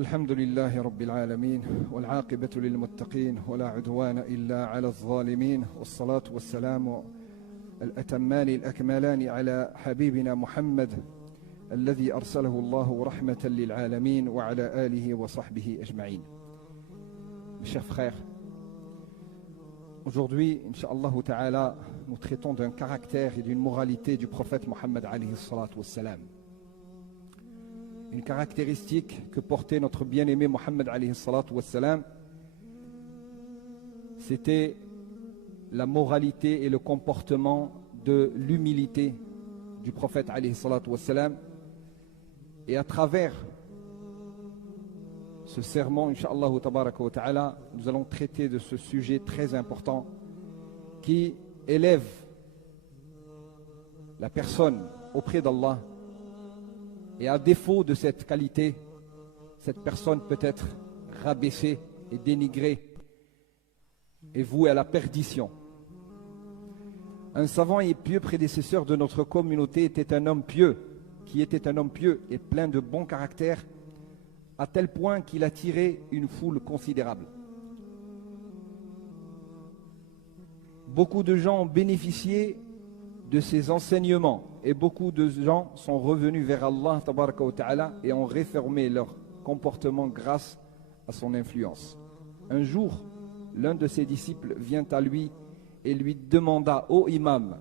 الحمد لله رب العالمين والعاقبة للمتقين ولا عدوان إلا على الظالمين والصلاة والسلام الأتمان الأكملان على حبيبنا محمد الذي أرسله الله رحمة للعالمين وعلى آله وصحبه أجمعين. Mes chers frères, aujourd'hui, Inch'Allah Ta'ala, nous traitons d'un caractère et d'une moralité du prophète Mohammed alayhi salatu wassalam. Une caractéristique que portait notre bien-aimé Mohammed alayhi salatu wassalam, c'était la moralité et le comportement de l'humilité du prophète alayhi salatu wassalam. Et à travers ce sermon, Inch'Allah tabaraka wa ta'ala, nous allons traiter de ce sujet très important qui élève la personne auprès d'Allah. Et à défaut de cette qualité, cette personne peut être rabaissée et dénigrée et vouée à la perdition. Un savant et pieux prédécesseur de notre communauté était un homme pieux, qui était un homme pieux et plein de bon caractère, à tel point qu'il attirait une foule considérable. Beaucoup de gens ont bénéficié de ses enseignements et beaucoup de gens sont revenus vers Allah tabaraka wa ta'ala et ont réformé leur comportement grâce à son influence. Un jour, l'un de ses disciples vient à lui et lui demanda: ô imam,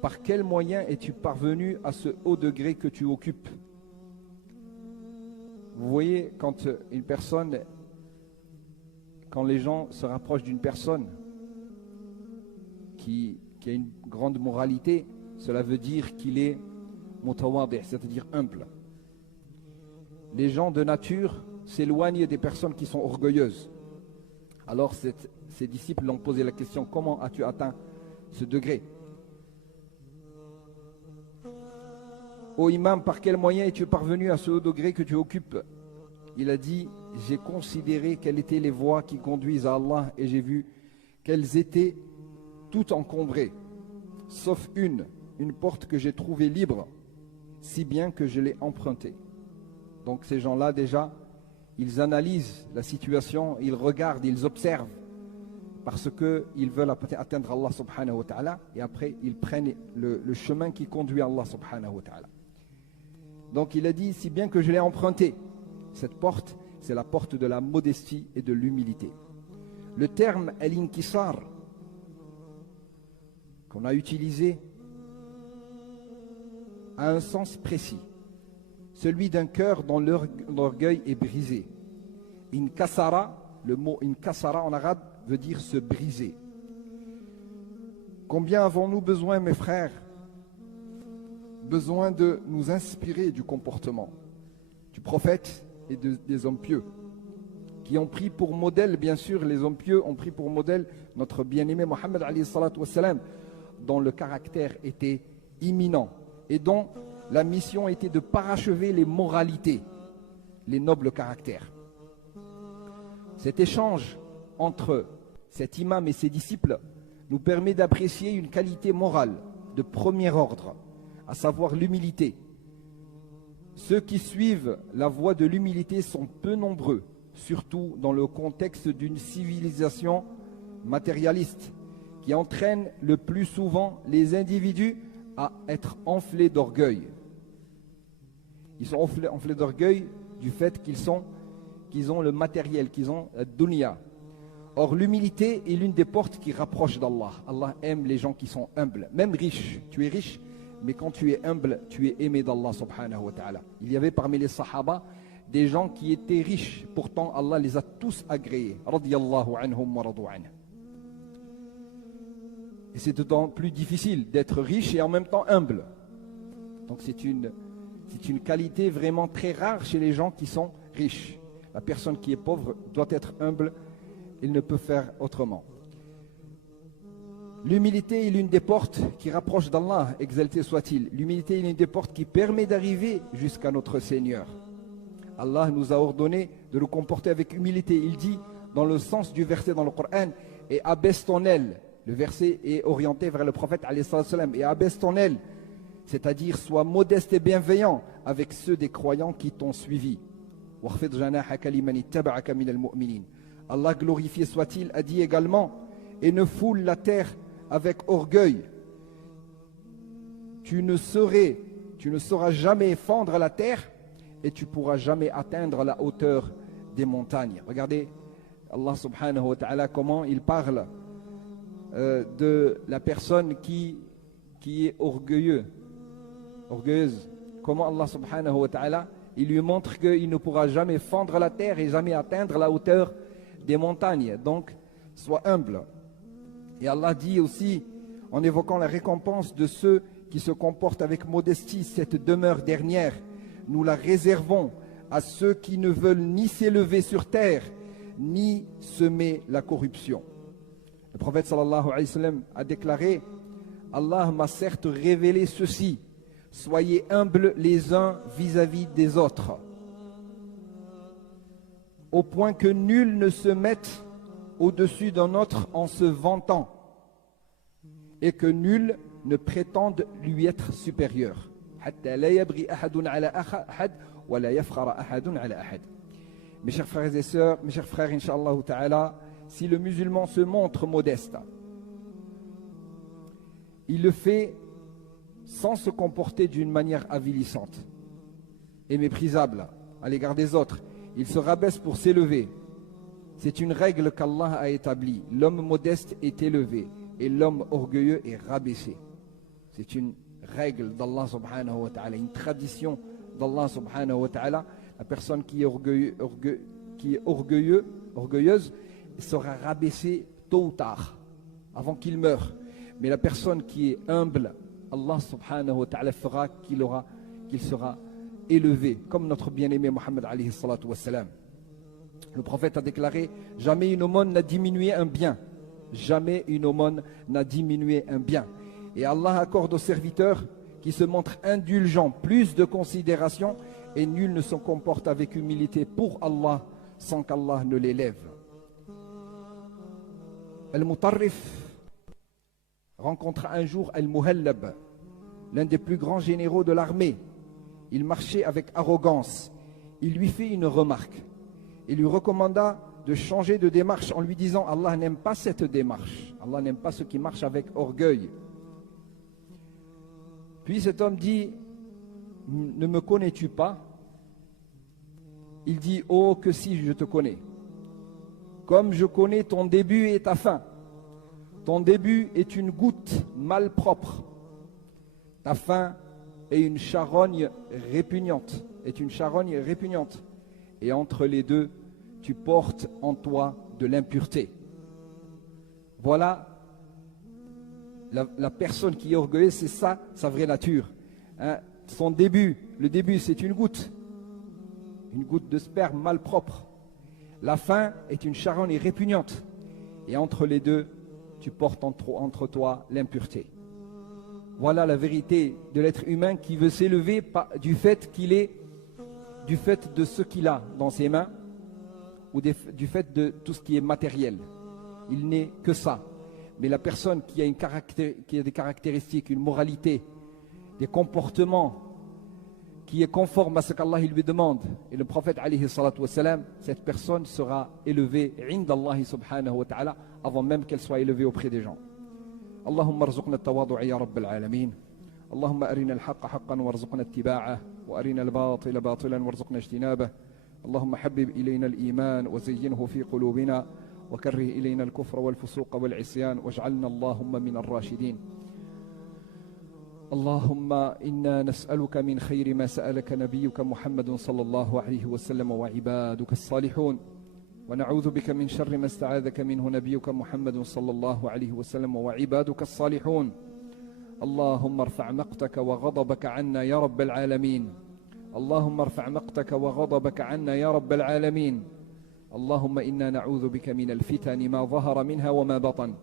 par quel moyen es-tu parvenu à ce haut degré que tu occupes? Vous voyez, quand les gens se rapprochent d'une personne qui a une grande moralité, cela veut dire qu'il est mutawadi', c'est-à-dire humble. Les gens de nature s'éloignent des personnes qui sont orgueilleuses. Alors ses disciples l'ont posé la question: comment as-tu atteint ce degré? Ô imam, par quel moyen es-tu parvenu à ce haut degré que tu occupes? Il a dit: j'ai considéré quelles étaient les voies qui conduisent à Allah et j'ai vu qu'elles étaient toutes encombrées, sauf une porte que j'ai trouvée libre, si bien que je l'ai empruntée. Donc ces gens-là déjà, ils analysent la situation, ils regardent, ils observent, parce qu'ils veulent atteindre Allah subhanahu wa ta'ala, et après ils prennent le chemin qui conduit à Allah subhanahu wa ta'ala. Donc il a dit: si bien que je l'ai emprunté. Cette porte, c'est la porte de la modestie et de l'humilité. Le terme al-inkisar qu'on a utilisé a un sens précis, celui d'un cœur dont l'orgueil est brisé. Inkasara, le mot inkasara en arabe veut dire se briser. Combien avons-nous besoin, mes frères, besoin de nous inspirer du comportement du prophète et des hommes pieux, qui ont pris pour modèle, bien sûr, les hommes pieux ont pris pour modèle notre bien-aimé Mohammed alayhi salatu wassalam, dont le caractère était imminent et dont la mission était de parachever les moralités, les nobles caractères. Cet échange entre cet imam et ses disciples nous permet d'apprécier une qualité morale de premier ordre, à savoir l'humilité. Ceux qui suivent la voie de l'humilité sont peu nombreux, surtout dans le contexte d'une civilisation matérialiste qui entraîne le plus souvent les individus à être enflés d'orgueil. Ils sont enflés d'orgueil du fait qu'ils ont le matériel, qu'ils ont la dunya. Or, l'humilité est l'une des portes qui rapproche d'Allah. Allah aime les gens qui sont humbles, même riches. Tu es riche, mais quand tu es humble, tu es aimé d'Allah subhanahu wa ta'ala. Il y avait parmi les sahaba des gens qui étaient riches, pourtant Allah les a tous agréés. Radiyallahu anhum wa radu anhu. Et c'est d'autant plus difficile d'être riche et en même temps humble. Donc c'est une qualité vraiment très rare chez les gens qui sont riches. La personne qui est pauvre doit être humble, il ne peut faire autrement. L'humilité est l'une des portes qui rapproche d'Allah, exalté soit-il. L'humilité est l'une des portes qui permet d'arriver jusqu'à notre Seigneur. Allah nous a ordonné de nous comporter avec humilité. Il dit dans le sens du verset dans le Coran: et abaisse ton aile. Le verset est orienté vers le prophète alayhi salam. Et abaisse ton aile, c'est-à-dire sois modeste et bienveillant avec ceux des croyants qui t'ont suivi. واخفض جناحك لمن اتبعك من المؤمنين. Allah glorifié soit-il a dit également, et ne foule la terre avec orgueil. Tu ne sauras jamais fendre la terre et tu pourras jamais atteindre la hauteur des montagnes. Regardez Allah subhanahu wa ta'ala comment il parle de la personne qui est orgueilleuse. Comment Allah subhanahu wa ta'ala il lui montre qu'il ne pourra jamais fendre la terre et jamais atteindre la hauteur des montagnes. Donc, sois humble. Et Allah dit aussi, en évoquant la récompense de ceux qui se comportent avec modestie, cette demeure dernière, nous la réservons à ceux qui ne veulent ni s'élever sur terre, ni semer la corruption. Le prophète sallallahu alayhi wa sallam a déclaré, Allah m'a certes révélé ceci, soyez humbles les uns vis-à-vis des autres, au point que nul ne se mette au-dessus d'un autre en se vantant, et que nul ne prétende lui être supérieur. Mes chers frères et sœurs, mes chers frères, Inch'Allah ta'ala, si le musulman se montre modeste, il le fait sans se comporter d'une manière avilissante et méprisable à l'égard des autres. Il se rabaisse pour s'élever. C'est une règle qu'Allah a établie. L'homme modeste est élevé et l'homme orgueilleux est rabaissé. C'est une règle d'Allah subhanahu wa ta'ala, une tradition d'Allah subhanahu wa ta'ala. La personne qui est orgueilleuse sera rabaissée tôt ou tard, avant qu'il meure. Mais la personne qui est humble, Allah subhanahu wa ta'ala fera qu'il sera élevé, comme notre bien-aimé Muhammad alayhi salatu wa salam. Le prophète a déclaré, jamais une aumône n'a diminué un bien. Jamais une aumône n'a diminué un bien. Et Allah accorde aux serviteurs qui se montrent indulgents plus de considération, et nul ne se comporte avec humilité pour Allah sans qu'Allah ne l'élève. Al-Mutarrif rencontra un jour Al-Muhallab, l'un des plus grands généraux de l'armée. Il marchait avec arrogance. Il lui fit une remarque. Il lui recommanda de changer de démarche en lui disant, Allah n'aime pas cette démarche. Allah n'aime pas ceux qui marchent avec orgueil. Puis cet homme dit, ne me connais-tu pas? Il dit, oh que si je te connais. Comme je connais ton début et ta fin. Ton début est une goutte malpropre. Ta fin est une charogne répugnante. Et entre les deux, tu portes en toi de l'impureté. Voilà la personne qui est orgueilleuse, c'est ça, sa vraie nature. Hein? Son début, le début c'est une goutte de sperme malpropre. La fin est une charogne répugnante. Et entre les deux, tu portes entre toi l'impureté. Voilà la vérité de l'être humain qui veut s'élever du fait de ce qu'il a dans ses mains ou du fait de tout ce qui est matériel. Il n'est que ça. Mais la personne qui a des caractéristiques, une moralité, des comportements qui est conforme à ce qu'Allah lui demande, et le prophète alayhi salatu wa salam, cette personne sera élevée inda Allah subhanahu wa ta'ala avant même qu'elle soit élevée auprès des gens. اللهم ارزقنا التواضع يا رب العالمين. اللهم أرنا الحق حقا وارزقنا اتباعه وأرنا الباطل باطلا وارزقنا اجتنابه. اللهم حبب إلينا الإيمان وزينه في قلوبنا وكره إلينا الكفر والفسوق والعصيان واجعلنا اللهم من الراشدين. اللهم إنا نسألك من خير ما سألك نبيك محمد صلى الله عليه وسلم وعبادك الصالحون، ونعوذ بك من شر ما استعاذك منه نبيك محمد صلى الله عليه وسلم وعبادك الصالحون. اللهم ارفع مقتك وغضبك عنا يا رب العالمين. اللهم ارفع مقتك وغضبك عنا يا رب العالمين. اللهم إنا نعوذ بك من الفتن ما ظهر منها وما بطن.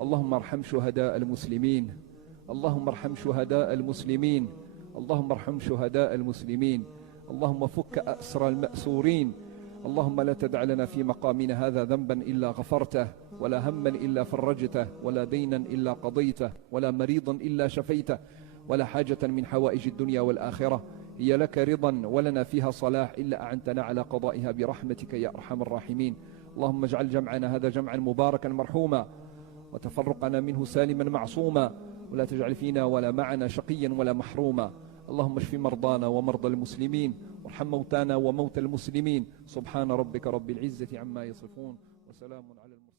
اللهم ارحم شهداء المسلمين. اللهم ارحم شهداء المسلمين. اللهم ارحم شهداء المسلمين. اللهم فك أسر المأسورين. اللهم لا تدع لنا في مقامنا هذا ذنبا إلا غفرته، ولا هما إلا فرجته، ولا دينا إلا قضيته، ولا مريضا إلا شفيته، ولا حاجة من حوائج الدنيا والآخرة هي لك رضا ولنا فيها صلاح إلا أعنتنا على قضائها برحمتك يا أرحم الراحمين. اللهم اجعل جمعنا هذا جمعا مباركا مرحوما، وتفرقنا منه سالما معصوما، ولا تجعل فينا ولا معنا شقيا ولا محروما. اللهم اشف مرضانا ومرضى المسلمين، وارحم موتانا وموتى المسلمين. سبحان ربك رب العزة عما يصفون، وسلام على المرسلين.